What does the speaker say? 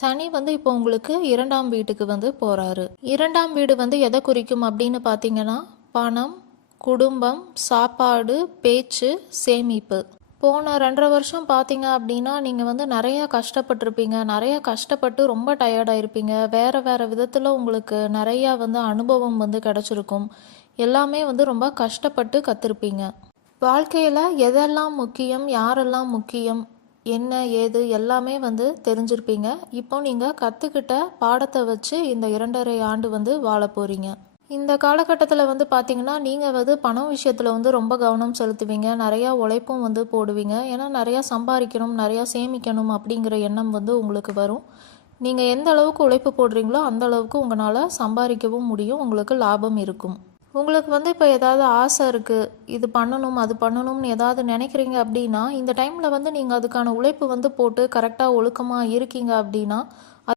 சனி வந்து இப்போ உங்களுக்கு 2ஆம் வீட்டுக்கு வந்து போகிறாரு. 2ஆம் வீடு வந்து எதை குறிக்கும் அப்படின்னு பார்த்தீங்கன்னா, பணம், குடும்பம், சாப்பாடு, பேச்சு, சேமிப்பு. போன 2.5 வருஷம் பார்த்தீங்க அப்படின்னா, நீங்கள் வந்து நிறையா கஷ்டப்பட்டிருப்பீங்க. நிறையா கஷ்டப்பட்டு ரொம்ப டயர்டாயிருப்பீங்க. வேறு வேறு விதத்தில் உங்களுக்கு நிறையா வந்து அனுபவம் வந்து கிடச்சிருக்கும். எல்லாமே வந்து ரொம்ப கஷ்டப்பட்டு கற்றுருப்பீங்க. வாழ்க்கையில் எதெல்லாம் முக்கியம், யாரெல்லாம் முக்கியம், என்ன ஏது எல்லாமே வந்து தெரிஞ்சிருப்பீங்க. இப்போ நீங்கள் கற்றுக்கிட்ட பாடத்தை வச்சு இந்த 2.5 ஆண்டு வந்து வாழ போகிறீங்க. இந்த காலகட்டத்தில் வந்து பார்த்தீங்கன்னா, நீங்கள் வந்து பணம் விஷயத்தில் வந்து ரொம்ப கவனம் செலுத்துவீங்க. நிறையா உழைப்பும் வந்து போடுவீங்க. ஏன்னா நிறையா சம்பாதிக்கணும், நிறையா சேமிக்கணும் அப்படிங்கிற எண்ணம் வந்து உங்களுக்கு வரும். நீங்கள் எந்த அளவுக்கு உழைப்பு போடுறீங்களோ அந்த அளவுக்கு உங்களால் சம்பாதிக்கவும் முடியும். உங்களுக்கு லாபம் இருக்கும். உங்களுக்கு வந்து இப்போ ஏதாவது ஆசை இருக்குது, இது பண்ணணும் அது பண்ணணும்னு ஏதாவது நினைக்கிறீங்க அப்படின்னா, இந்த டைமில் வந்து நீங்கள் அதுக்கான உழைப்பு வந்து போட்டு கரெக்டாக ஒழுக்கமாக இருக்கீங்க அப்படின்னா